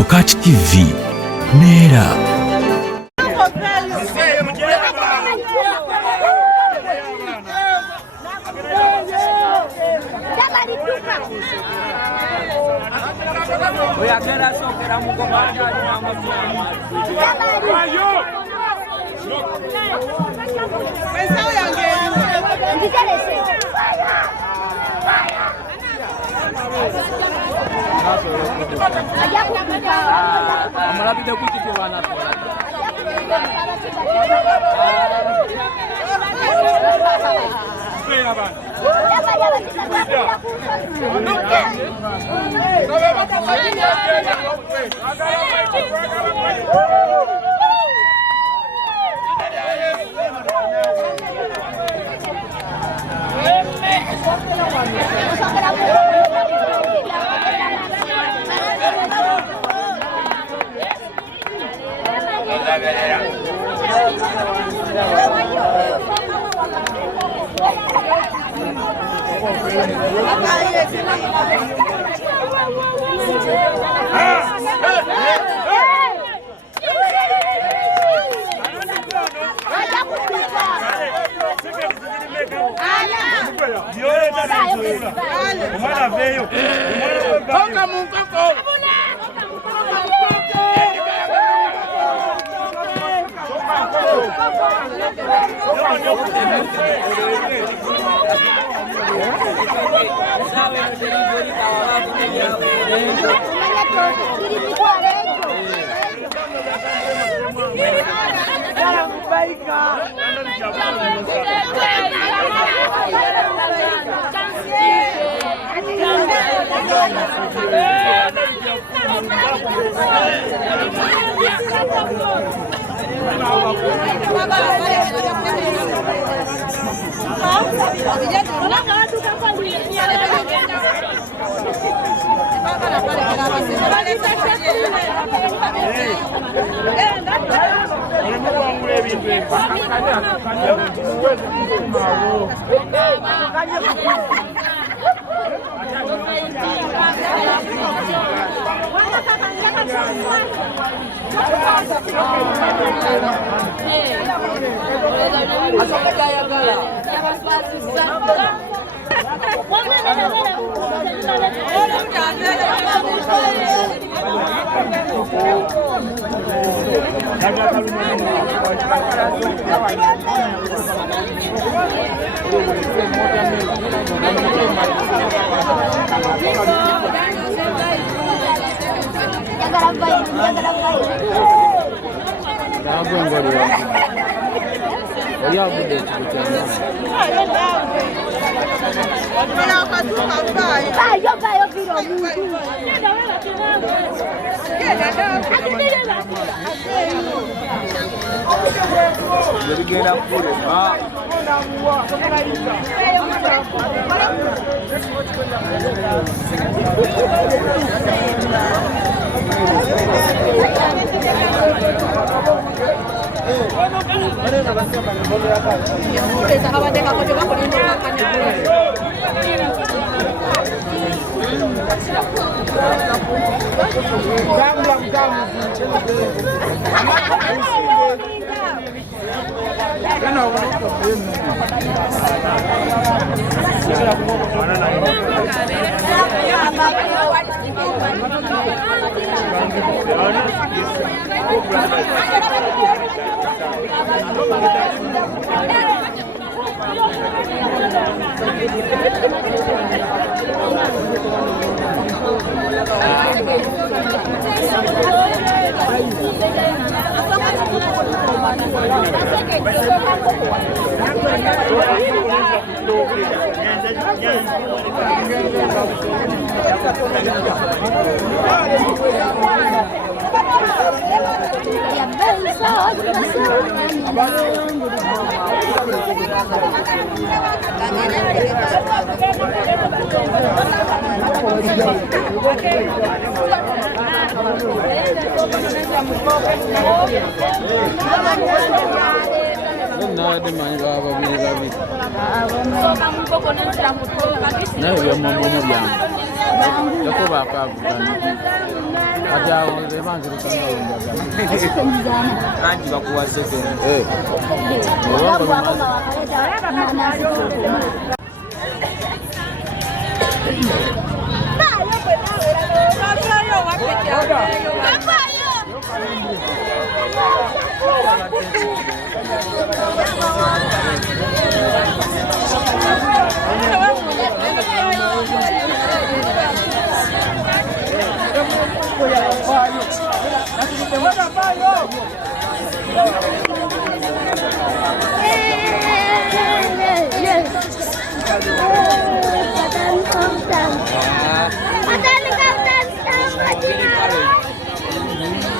Okachi TV Nera. Nada de manera babiri babiri. Na yo mambo mo biang. Yakuba akavugana kati awo ebanzirikanga anti bakuwaseke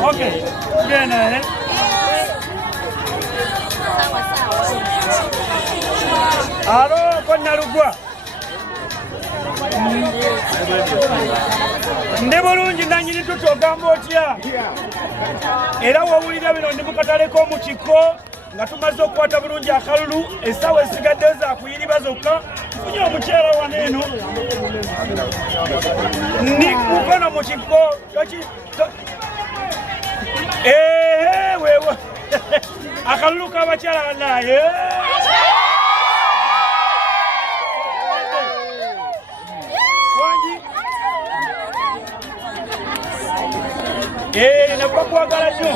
Okay, gana alo konna lugwa ndi bulungi nanyini tutu ogamba otya era wowulira bino ndi mukatale k'omukiko nga tumaze okukwata bulungi akalulu essaawa esigadde zakuyiriba zokka funye omukyala wano eno ndi mukono mu kiko wewe akalulu k'abakyala naye nakuba kwagala nnyo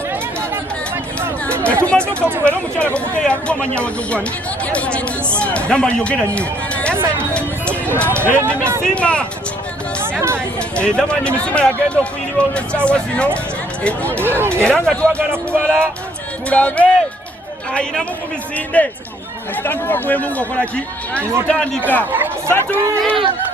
etumaze okukuba era omukyala kakuteya gwamanya abagogwani damba lyogera nnyo nimisima damba nimisima yagenda okuyiriba olw'essaawa zino era nga twagala kubala tulabe ayinamu ku misinde akitanduka kwemu ngaokola ki ng'otandika 3 2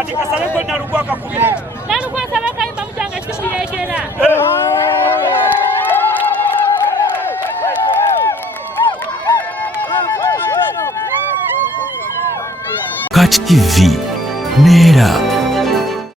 katika saleko na lugwa kakubira na lugwa sabaka imba mjanga siku yegera Catch TV Nera